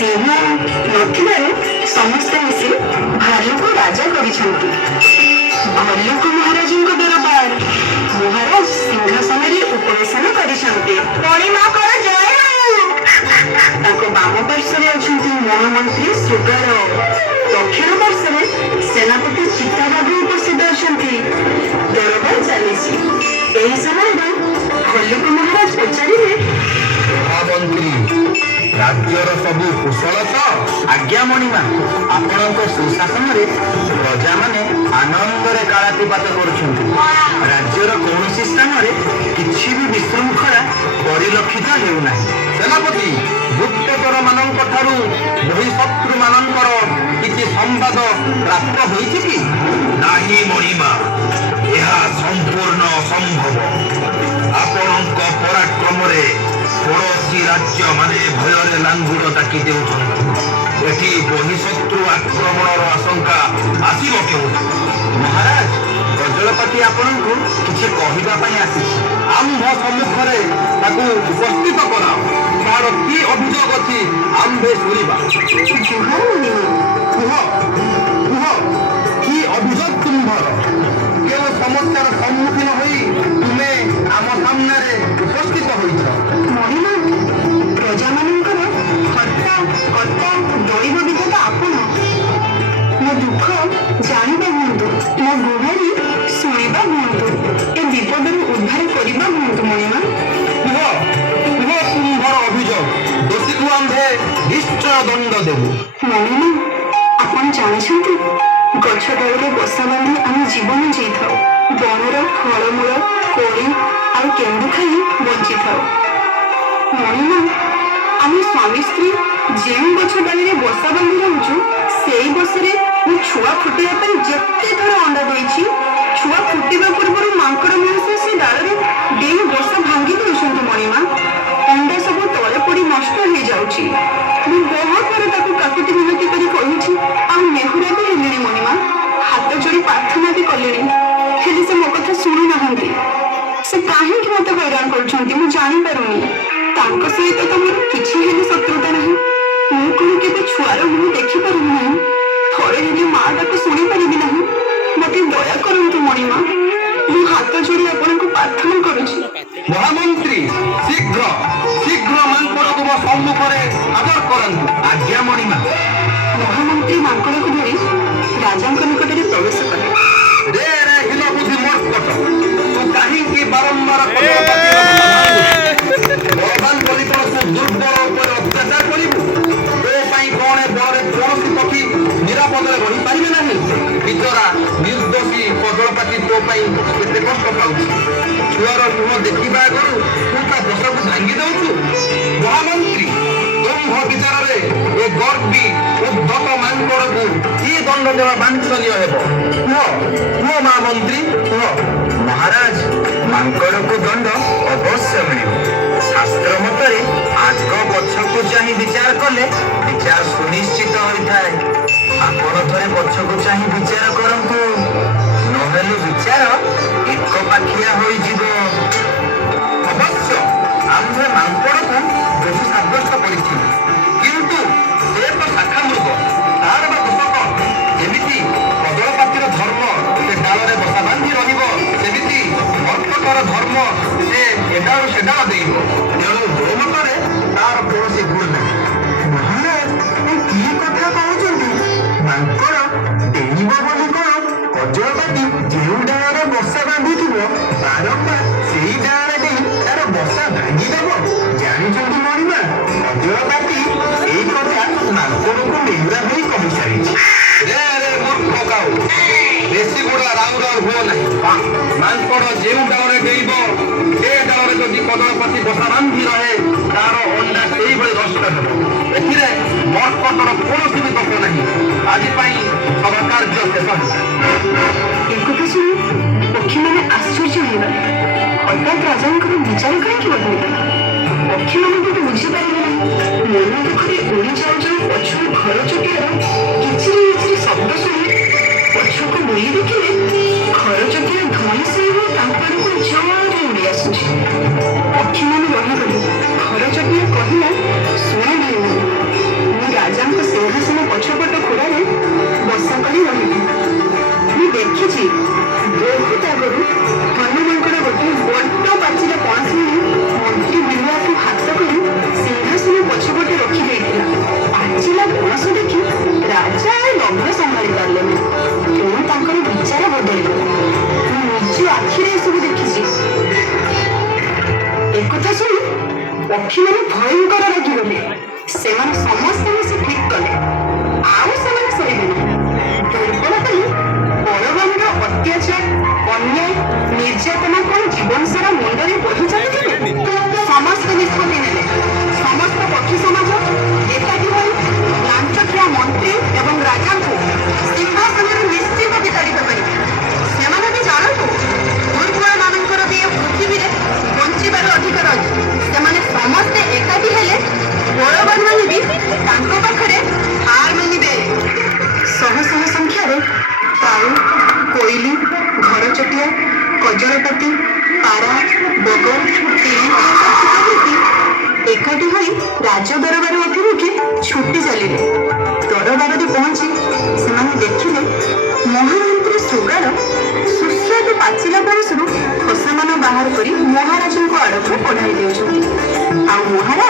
ସିଂହ ନଥିବାରୁ ସମସ୍ତେ ମିଶି ଭାଲୁକୁ ରାଜା କରିଛନ୍ତି। ଭାଲୁକୁ ମହାରାଜଙ୍କ ଦରବାର ମହାରାଜ ସିଂହାସନରେ ଉପବେଶନ କରିଛନ୍ତି। ତାଙ୍କ ବାମ ପାର୍ଶ୍ୱରେ ଅଛନ୍ତି ମହାମନ୍ତ୍ରୀ ସୁଗର, ଦକ୍ଷିଣ ପାର୍ଶ୍ୱରେ ସେନାପତି ଚିତାବାଘ ଉପସ୍ଥିତ ଅଛନ୍ତି। ଦରବାର ଚାଲିଛି। ଏହି ସମୟରେ ଭାଲୁକୁ ମହାରାଜ ପଚାରିଲେ, ମହାମନ୍ତ୍ରୀ, ରାଜ୍ୟର ସବୁ କୁଶଳ ତ? ଆଜ୍ଞା ମଣିମା, ଆପଣଙ୍କ ସୁଶାସନରେ ପ୍ରଜାମାନେ ଆନନ୍ଦରେ କାଳାତିପାତ କରୁଛନ୍ତି। ରାଜ୍ୟର କୌଣସି ସ୍ଥାନରେ କିଛି ବି ବିଶୃଙ୍ଖଳା ପରିଲକ୍ଷିତ ହେଉନାହିଁ। ସେନାପତି, ଗୁପ୍ତଚର ମାନଙ୍କ ଠାରୁ ବହିଃଶତ୍ରୁ ମାନଙ୍କର କିଛି ସମ୍ବାଦ ପ୍ରାପ୍ତ ହୋଇଛି କି? ନାହିଁ ମଣିମା, ଏହା ସମ୍ପୂର୍ଣ୍ଣ ଅସମ୍ଭବ। ଆପଣଙ୍କ ପରାକ୍ରମରେ ପଡ଼ୋଶୀ ରାଜ୍ୟମାନେ ଭୟରେ ଲାଙ୍ଗୁଡ଼ ତାକି ଦେଉଛନ୍ତି। ଏଠି ବହିଃଶତ୍ରୁ ଆକ୍ରମଣର ଆଶଙ୍କା ଆସିବ କେଉଁଠୁ? ମହାରାଜ, ଗଜଳପତି ଆପଣଙ୍କୁ କିଛି କହିବା ପାଇଁ ଆସିଛି। ଆମ୍ଭ ସମ୍ମୁଖରେ ତାକୁ ଉପସ୍ଥିତ କରାଅ। ତାର କି ଅଭିଯୋଗ ଅଛି ଆମ୍ଭେ ଶୁଣିବା। ଜୁହାର ମୁନିମା। କୁହ କୁହ, କି ଅଭିଯୋଗ ତୁମ୍ଭର? କେଉଁ ସମସ୍ୟାର ସମ୍ମୁଖୀନ ହୋଇ ତୁମେ ଆମ ସାମ୍ନାରେ ଉପସ୍ଥିତ ହୋଇଛ? ମଣିମା, ପ୍ରଜାମାନଙ୍କର କର୍ତ୍ତା କର୍ତ୍ତା ଦୈବ ବିଧାତା ଆପଣ। ମୋ ଦୁଃଖ ଜାଣିବା ହୁଅନ୍ତୁ, ମୋ ଗୁହାରି ଶୁଣିବା ହୁଅନ୍ତୁ, ଏ ବିପଦରୁ ଉଦ୍ଧାର କରିବା ହୁଅନ୍ତୁ। ମଣିମା, କୁହ କୁହ ତୁମ୍ଭର ଅଭିଯୋଗ। ଦୋଷୀକୁ ଆମ୍ଭେ ନିଶ୍ଚୟ ଦଣ୍ଡ ଦେବୁ। ମଣିମା, ଆପଣ ଜାଣିଛନ୍ତି ଗଛ ଡାଳରେ ବସା ବାନ୍ଧି ଆମେ ଜୀବନ ଯାଇଥାଉ। ବଣର ଫଳମୂଳ, କୋଳି ଆଉ କେନ୍ଦୁ ଖାଇ ବଞ୍ଚିଥାଉ। ମଣିମା, ଆମେ ସ୍ୱାମୀ ସ୍ତ୍ରୀ ଯେଉଁ ଗଛ ଡାଳରେ ବସା ବାନ୍ଧି ରହୁଛୁ, ସେଇ ବସାରେ ମୁଁ ଛୁଆ ଫୁଟିବା ପାଇଁ ଯେତେ ଥର ଅଣ୍ଡା ଦେଇଛି, ଛୁଆ ଫୁଟିବା ପୂର୍ବରୁ ମାଙ୍କଡ଼ ମଣିଷ ସେ ଡାଳରେ ଡେଇଁ ବସା ଭାଙ୍ଗି ଦେଉଛନ୍ତି। ମଣିମା, ଅଣ୍ଡା ସବୁ ତଳେ ପଡ଼ି ନଷ୍ଟ ହେଇଯାଉଛି। ମୁଁ ବହୁତ ଥର ତାକୁ କାକୁତି ମିନତି କରି କହିଛି, ଆଉ ନେହୁରା ବି ହେଲିଣି। ମଣିମା, ହାତ ଯୋଡ଼ି ପ୍ରାର୍ଥନା ବି କଲିଣି, ହେଲେ ସେ ମୋ କଥା ଶୁଣୁନାହାନ୍ତି। ସେ କାହିଁକି ମତେ ହଇରାଣ କରୁଛନ୍ତି ମୁଁ ଜାଣିପାରୁନି। ତାଙ୍କ ସହିତ ତ ମୋର କିଛି ହେଲେ ଶତ୍ରୁତା ନାହିଁ। ମୁଁ କଣ କେବେ ଛୁଆର ମୁହଁ ଦେଖିପାରିବି ନାହିଁ? ଥରେ ହେଲେ ମା ତାକୁ ଶୁଣିପାରିବି ନାହିଁ? ମତେ ଦୟା କରନ୍ତୁ ମଣିମା, ମୁଁ ହାତ ଯୋଡ଼ି ଆପଣଙ୍କୁ ପ୍ରାର୍ଥନା କରୁଛି। ମହାମନ୍ତ୍ରୀ, ଶୀଘ୍ର ଶୀଘ୍ର ମାଙ୍କଡ଼କୁ ମୋ ସମ୍ମୁଖରେ ହାଜର କରନ୍ତୁ। ଆଜ୍ଞା ମଣିମା। ମହାମନ୍ତ୍ରୀ ମାଙ୍କଡ଼କୁ ଧରି ରାଜାଙ୍କ ନିକଟରେ ପ୍ରବେଶ କଲେ। ରେ ରେ ହୀନ ବୁଦ୍ଧି ମର୍କଟ, ତୁ କାହିଁକି ବାରମ୍ବାର ବଳବାନ ବୋଲି କଣ ତୁ ଦୁର୍ବଳ ଉପରେ ଅତ୍ୟାଚାର କରିବୁ? ତୋ ପାଇଁ କଣ ଏ ବଳରେ କୌଣସି ପକ୍ଷୀ ନିରାପଦରେ ରହିପାରିବେ ନାହିଁ? ବିଚରା ନିର୍ଦ୍ଦୋଷୀ କଜଳପାତି ତୋ ପାଇଁ କେତେ କଷ୍ଟ ପାଉଛି। ଛୁଆର ମୁହଁ ଦେଖିବା ଆଗରୁ ତୁ ତା ଦୋଷକୁ ଭାଙ୍ଗି ଦେଉଛୁ। ମହାମନ୍ତ୍ରୀ, ତୁମ୍ଭ ବିଚାରରେ ଏ ଗର୍ବୀ ଉଦ୍ଧତ ମାଙ୍କଡ଼କୁ କି ଦଣ୍ଡ ଦେବା ବାଞ୍ଛନୀୟ ହେବ? କୁହ କୁହ ମହାମନ୍ତ୍ରୀ, କୁହ। ମହାରାଜ, ମାଙ୍କଡ଼କୁ ଦଣ୍ଡ ଅବଶ୍ୟ ମିଳିବ। ଶାସ୍ତ୍ର ମତରେ ଆଗ ପଛକୁ ଚାହିଁ ବିଚାର କଲେ ବିଚାର ସୁନିଶ୍ଚିତ ହୋଇଥାଏ। ଆପଣ ଥରେ ପଛକୁ ଚାହିଁ ବିଚାର କରନ୍ତୁ, ନହେଲେ ବିଚାର ଏକପାଖିଆ ହୋଇଯିବ। ଅବଶ୍ୟ ଆମ୍ଭେ ମାଙ୍କଡ଼କୁ ଦୋଷୀ ସାବ୍ୟସ୍ତ କରିଥିଲୁ, କିନ୍ତୁ ସେ ତ ଶାଖା ମୃଗ, ତାର ବା ଦୋଷ କଣ? ଯେମିତି କଜଳପାତିର ଧର୍ମ ସେ ଡାଳରେ ବସା ବାନ୍ଧି ରହିବ, ସେମିତି ମର୍କଟର ଧର୍ମ ସେ ଏଡାଳୁ ସେଡାଳ ଦେଇବ। ତେଣୁ ମୋ ମତରେ ତାର କୌଣସି ଭୁଲ ନାହିଁ। ମହାରାଜ, କି କଥା କହୁଛନ୍ତି? ମାଙ୍କଡ଼ ଡେଇଁବ ବୋଲି କଣ କଜଳପାତି ଯେଉଁ ଡାଳରେ ବସା ବାନ୍ଧିଥିବ ବାରମ୍ବାର ସେଇ ଡାଳରେ ଡେଇଁ ତାର ବସା ଭାଙ୍ଗିଦେବ? ଜାଣିଛନ୍ତି ମଣିମା, କଜଳପାତି ଏଇ କଥା ମାଙ୍କଡ଼କୁ ନେହୁରା ହୋଇ କହିସାରିଛି। ରେ ରେ ମୂର୍ଖ କାଉ, ବେଶୀ ଗୁଡ଼ା ରାଉ ରାଉ ହୁଅ ନାହିଁ। ମାଙ୍କଡ଼ ଯେଉଁ ଡାଳରେ ଡେଇଁବ ସେ ଡାଳରେ ଯଦି କଜଳପାତି ବସା ବାନ୍ଧି ରହେ, ତାର ଅଣ୍ଡା ସେଇଭଳି ନଷ୍ଟ ହେବ। ଏଥିରେ ମର୍କଟର କୌଣସି ବି ଦୋଷ ନାହିଁ। ଆଜି ପାଇଁ ସଭା କାର୍ଯ୍ୟ ଶେଷ ହେଲା। ଏକଥା ଶୁଣି ପକ୍ଷୀମାନେ ଆଶ୍ଚର୍ଯ୍ୟ ହେଇଗଲେ। ହଠାତ୍ ରାଜାଙ୍କର ବିଚାର କାହିଁକି ବଦଳିଗଲା? ପକ୍ଷୀମାନେ କିନ୍ତୁ ବୁଝିପାରିଲେ ନାହିଁ। ମନ ଦୁଃଖରେ ଉଡ଼ି ଯାଉ ଯାଉ ପଛରୁ ଘର ଚଟିଆର କିଚିରି କିଚିରି ଶବ୍ଦ ଶୁଣି ପଛକୁ ବୁଲି ଦେଖିଲେ ଘର ଚଟିଆ ଧଇଁ ସହି ହୋଇ ତାଙ୍କ ଆଡ଼କୁ ଜୋରରେ ଉଡ଼ି ଆସୁଛି। ପକ୍ଷୀମାନେ ରହିଗଲେ। ଘର ଚଟିଆ କହିଲା, ଶୁଣ ଭାଇମାନେ, ମୁଁ ସେମାନେ ସମସ୍ତେ ମିଶି ଠିକ କଲେ ଆଉ ସେମାନେ ସହିବେ ନାହିଁ। ଦୁର୍ବଳ କଲେ ବଳବାନର ଅତ୍ୟାଚାର, ଅନ୍ୟାୟ, ନିର୍ଯାତନା କଣ ଜୀବନ ସାରା ମୁଣ୍ଡରେ ବୋହି ଚାଲିଥିବେ? ସମସ୍ତେ ନିଷ୍ପତ୍ତି ନେଲେ। ସମସ୍ତ ପକ୍ଷୀ ସମାଜ ଏକାଠି ହୋଇ ଲାଞ୍ଚଖିଆ ମନ୍ତ୍ରୀ ଏବଂ ରାଜାଙ୍କୁ ସିଂହାସନରୁ ନିଶ୍ଚିତ ବିତାଡ଼ିତ କରିବେ। ସେମାନେ ବି ଜାଣନ୍ତୁ ଦୁର୍ବଳମାନଙ୍କର ବି ଏ ପୃଥିବୀରେ ବଞ୍ଚିବାର ଅଧିକାର ଅଛି। ସେମାନେ ସମସ୍ତେ ଏକାଠି ହେଲେ ବଳବାନମାନେ ବି ତାଙ୍କ ପାଖରେ ହାର ମାନିବେ। ଶହ ଶହ ସଂଖ୍ୟାରେ କାଉ, କୋଇଲି, ଘରଚଟିଆ, କଜଳପାତି, ପାରା, ବଗ, ପ୍ରଭୃତି ଏକାଠି ହୋଇ ରାଜଦରବାର ଅଭିମୁଖେ ଛୁଟି ଚାଲିଲେ। ଦରବାରରେ ପହଞ୍ଚି ସେମାନେ ଦେଖିଲେ ମହାମନ୍ତ୍ରୀ ଶୃଗାଳ ସୁସ୍ୱାଦୁ ପାଚିଲା ପଣସରୁ ଖୋସାମାନ ବାହାର କରି ମହାରାଜଙ୍କ ଆଡ଼କୁ ପଠାଇ ଦେଉଛନ୍ତି। ଆଉ ମହାରାଜ